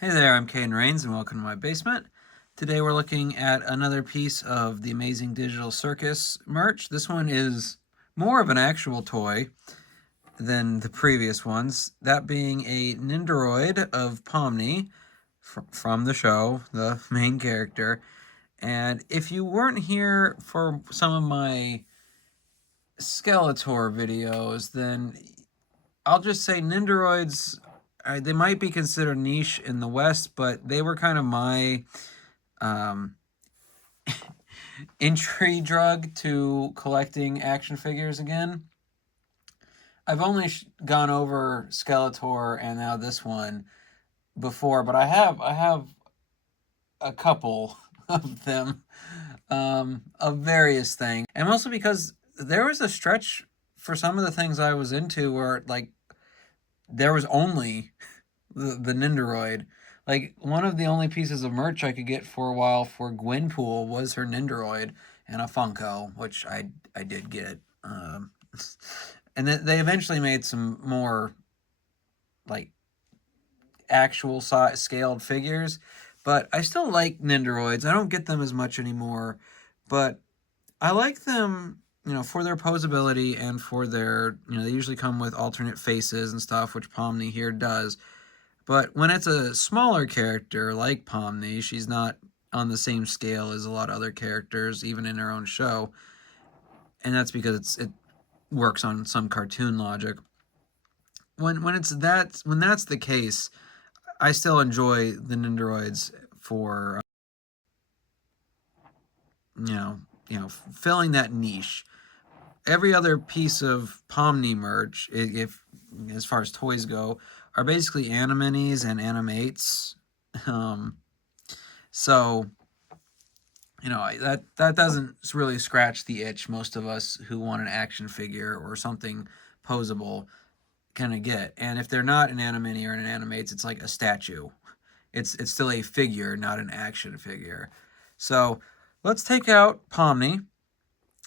Hey there, I'm Kane Rains and welcome to my basement. Today we're looking at another piece of the amazing digital Circus merch. This one is more of an actual toy than the previous ones, that being a Nendoroid of Pomni from the show, the main character. And if you weren't here for some of my Skeletor videos, then I'll just say Nendoroids, they might be considered niche in the West, but they were kind of my um, entry drug to collecting action figures again. I've only gone over Skeletor and now this one before, but I have a couple of them of various things, and mostly because there was a stretch for some of the things I was into where like there was only the Nendoroid. Like, one of the only pieces of merch I could get for a while for Gwenpool was her Nendoroid and a Funko, which I did get. And they eventually made some more, like, actual size scaled figures, but I still like Nendoroids. I don't get them as much anymore, but I like them, for their posability and for their, they usually come with alternate faces and stuff, which Pomni here does. But when it's a smaller character like Pomni, she's not on the same scale as a lot of other characters, even in her own show. And that's because it works on some cartoon logic. When that's the case, I still enjoy the Nendoroids for filling that niche. Every other piece of Pomni merch, if as far as toys go, are basically Animanies and Animates. So, that doesn't really scratch the itch most of us who want an action figure or something posable kind of get. And if they're not an Animanie or an Animates, it's like a statue. It's still a figure, not an action figure. So let's take out Pomni,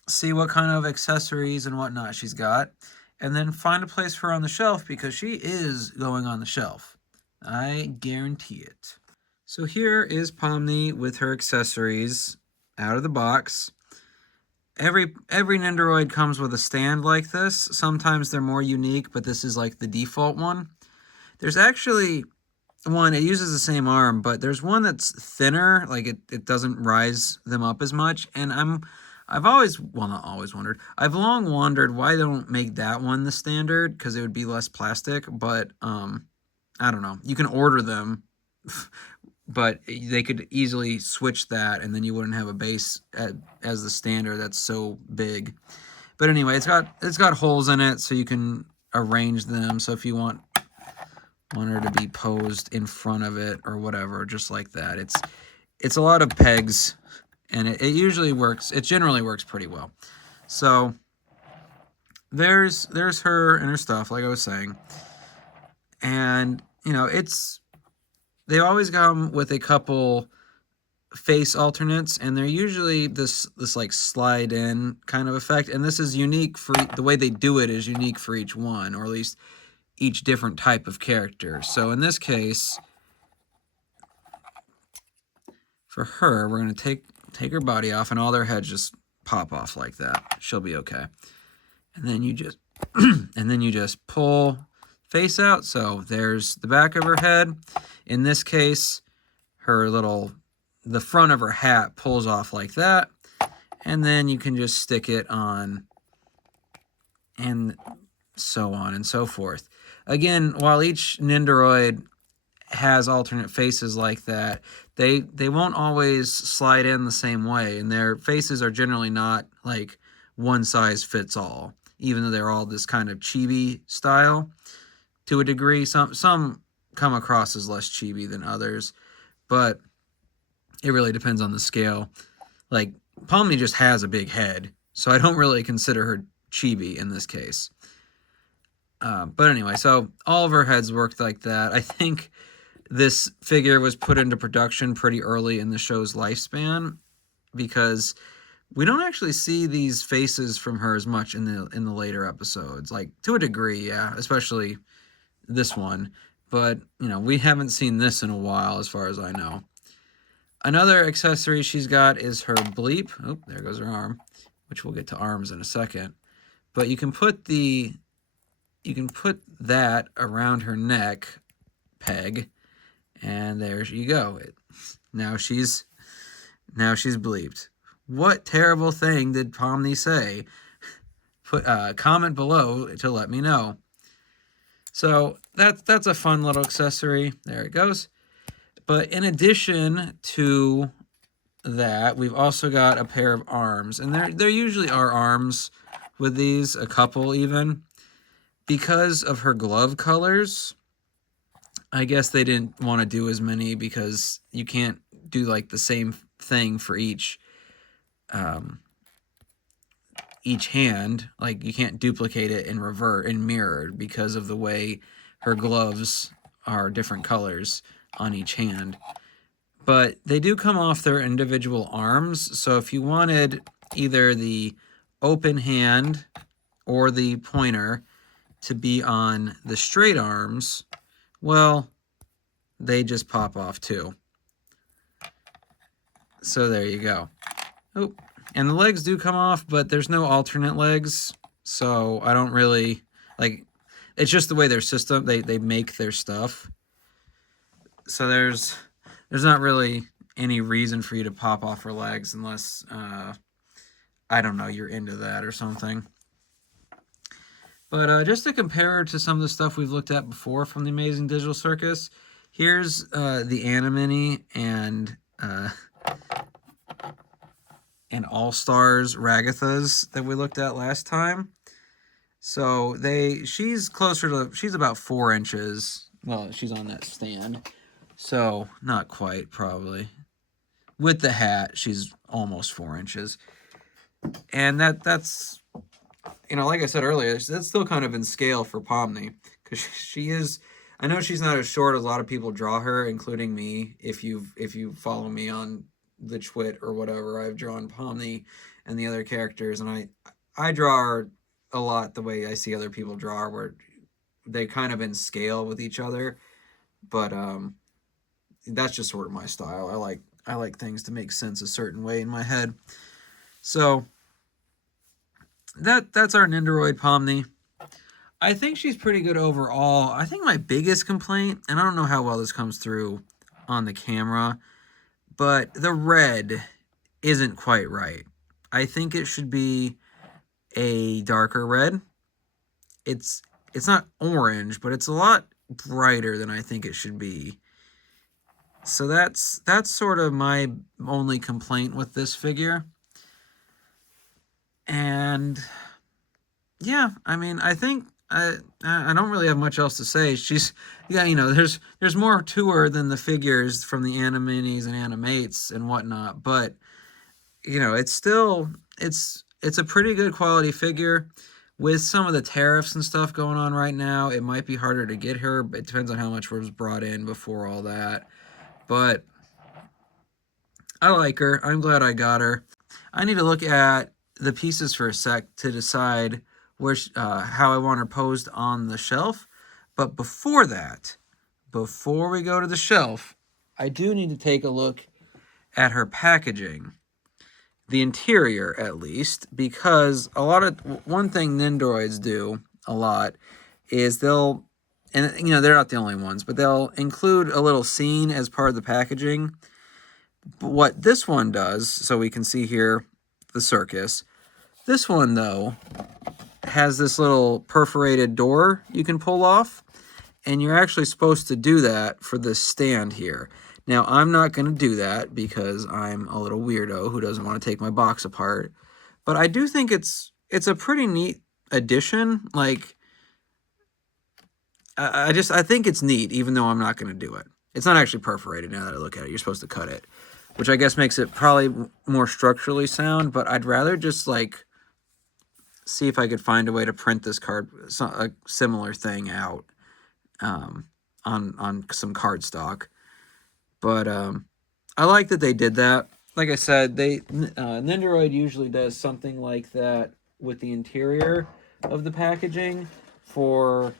see what kind of accessories and whatnot she's got, and then find a place for her on the shelf, because she is going on the shelf. I guarantee it. So here is Pomni with her accessories out of the box. Every Nendoroid comes with a stand like this. Sometimes they're more unique, but this is like the default one. There's actually one, it uses the same arm, but there's one that's thinner, like it doesn't rise them up as much, and I've always, well, not always wondered, I've long wondered why they don't make that one the standard, because it would be less plastic, but I don't know. You can order them, but they could easily switch that, and then you wouldn't have a base as the standard that's so big. But anyway, it's got holes in it, so you can arrange them. So if you want her to be posed in front of it or whatever, just like that. It's a lot of pegs, and it usually works. It generally works pretty well. So there's her and her stuff, like I was saying. And, they always come with a couple face alternates, and they're usually this like slide in kind of effect. And this is unique for the way they do it is unique for each one, or at least each different type of character. So in this case, for her, we're going to take her body off, and all their heads just pop off like that. She'll be okay. And then you just and then you just pull face out. So there's the back of her head. In this case, the front of her hat pulls off like that, and then you can just stick it on, and so on and so forth. Again, while each Nendoroid has alternate faces like that, they won't always slide in the same way, and their faces are generally not like one size fits all, even though they're all this kind of chibi style to a degree. Some come across as less chibi than others, but it really depends on the scale. Like, Pomni just has a big head, so I don't really consider her chibi in this case. But anyway, so all of her heads worked like that. I think this figure was put into production pretty early in the show's lifespan, because we don't actually see these faces from her as much in the later episodes. Like, to a degree, yeah, especially this one. but, you know, we haven't seen this in a while as far as I know. Another accessory she's got is her bleep. Oh, there goes her arm, which we'll get to arms in a second. But you can put that around her neck peg, and there you go. Now she's bleeped. What terrible thing did Pomni say? Comment below to let me know. So that's a fun little accessory. There it goes. But in addition to that, we've also got a pair of arms, and there usually are arms with these, a couple even. Because of her glove colors, I guess they didn't want to do as many because you can't do like the same thing for each hand. Like you can't duplicate it in mirrored because of the way her gloves are different colors on each hand. But they do come off their individual arms, so if you wanted either the open hand or the pointer to be on the straight arms, well, they just pop off too. So there you go. Oh, and the legs do come off, but there's no alternate legs, so I don't really, like, it's just the way their system, they make their stuff. So there's not really any reason for you to pop off her legs unless, I don't know, you're into that or something. But just to compare her to some of the stuff we've looked at before from the Amazing Digital Circus, here's the Animini and All-Stars Ragathas that we looked at last time. So she's about 4 inches. Well, she's on that stand. So not quite, probably. With the hat, she's almost 4 inches. And that's, you know, like I said earlier, that's still kind of in scale for Pomni. Because she is, I know she's not as short as a lot of people draw her, including me. If you follow me on the Twit or whatever, I've drawn Pomni and the other characters, and I draw her a lot the way I see other people draw her, where they kind of in scale with each other. But that's just sort of my style. I like things to make sense a certain way in my head. So that's our Nendoroid Pomni. I think she's pretty good overall. I think my biggest complaint, and I don't know how well this comes through on the camera, but the red isn't quite right. I think it should be a darker red. It's not orange, but it's a lot brighter than I think it should be. So that's sort of my only complaint with this figure. And yeah, I mean, I think I don't really have much else to say. She's, yeah, you know, there's more to her than the figures from the Animates and Animates and whatnot, but you know, it's still it's a pretty good quality figure. With some of the tariffs and stuff going on right now, it might be harder to get her, but it depends on how much was brought in before all that. But I like her. I'm glad I got her. I need to look at the pieces for a sec to decide how I want her posed on the shelf. But before that, before we go to the shelf, I do need to take a look at her packaging. The interior, at least, because one thing Nendoroids do a lot is they'll, and you know, they're not the only ones, but they'll include a little scene as part of the packaging. But what this one does, so we can see here the circus, this one though has this little perforated door you can pull off, and you're actually supposed to do that for this stand here. Now, I'm not going to do that because I'm a little weirdo who doesn't want to take my box apart. But I do think it's a pretty neat addition. Like, I think it's neat, even though I'm not going to do it. It's not actually perforated now that I look at it. You're supposed to cut it, which I guess makes it probably more structurally sound. But I'd rather just, like, see if I could find a way to print this card, a similar thing out on some cardstock. But I like that they did that. Like I said, Nendoroid usually does something like that with the interior of the packaging. For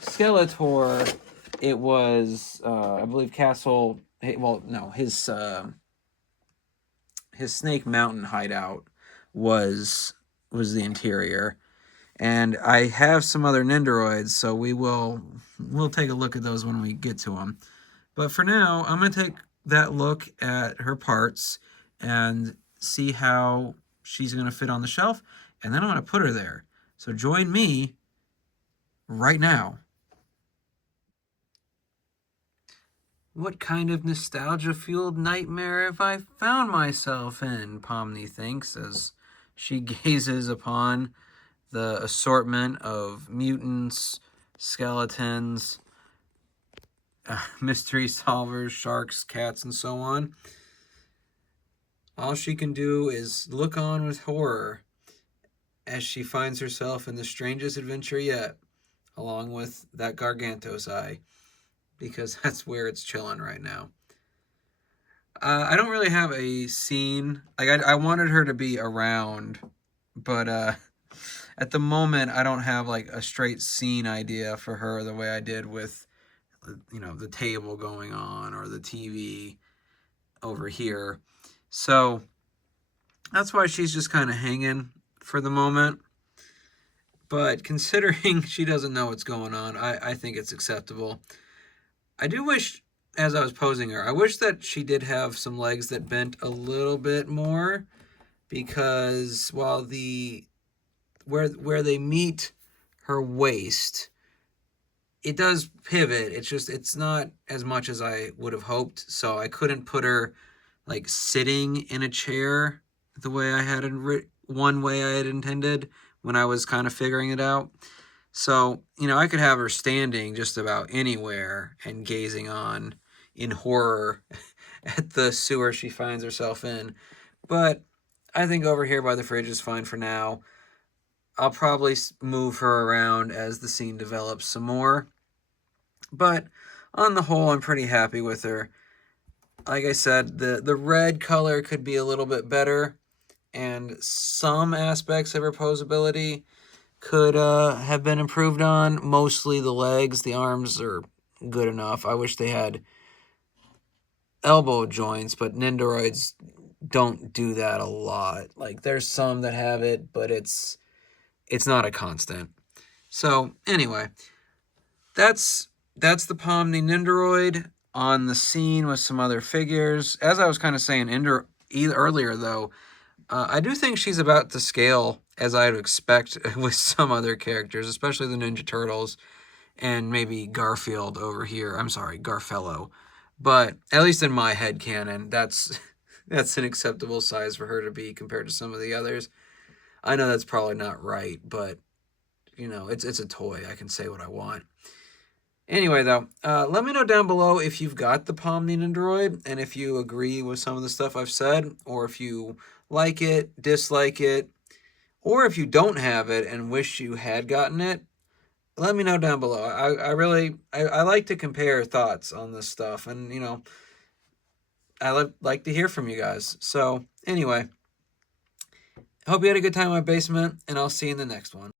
Skeletor, it was, I believe, Castle. Well, no, his Snake Mountain hideout was the interior, and I have some other Nendoroids, so we'll take a look at those when we get to them. But for now, I'm gonna take that look at her parts and see how she's gonna fit on the shelf, and then I'm gonna put her there. So join me right now. What kind of nostalgia-fueled nightmare have I found myself in? Pomni thinks as she gazes upon the assortment of mutants, skeletons, mystery solvers, sharks, cats, and so on. All she can do is look on with horror as she finds herself in the strangest adventure yet, along with that Gargantos eye, because that's where it's chilling right now. I don't really have a scene. Like, I wanted her to be around, but at the moment, I don't have like a straight scene idea for her the way I did with, the table going on or the TV over here. So that's why she's just kind of hanging for the moment. But considering she doesn't know what's going on, I think it's acceptable. I do wish, as I was posing her, I wish that she did have some legs that bent a little bit more, because while where they meet her waist, it does pivot. It's not as much as I would have hoped, so I couldn't put her like sitting in a chair the way I had one way I had intended when I was kind of figuring it out. So, I could have her standing just about anywhere and gazing on in horror at the sewer she finds herself in. But I think over here by the fridge is fine for now. I'll probably move her around as the scene develops some more. But on the whole, I'm pretty happy with her. Like I said, the red color could be a little bit better, and some aspects of her posability could have been improved on. Mostly the legs. The arms are good enough. I wish they had elbow joints, but Nendoroids don't do that a lot. Like, there's some that have it, but it's not a constant. So anyway, that's the Pomni Nendoroid on the scene with some other figures. As I was kind of saying earlier, though, I do think she's about to scale as I'd expect with some other characters, especially the Ninja Turtles and maybe Garfield over here. I'm sorry, Garfello. But at least in my head canon, that's an acceptable size for her to be compared to some of the others. I know that's probably not right, but it's a toy. I can say what I want. Anyway, though, let me know down below if you've got the Pomni Nendoroid and if you agree with some of the stuff I've said, or if you like it, dislike it, or if you don't have it and wish you had gotten it. Let me know down below. I like to compare thoughts on this stuff, and I like to hear from you guys. So anyway, I hope you had a good time in my basement, and I'll see you in the next one.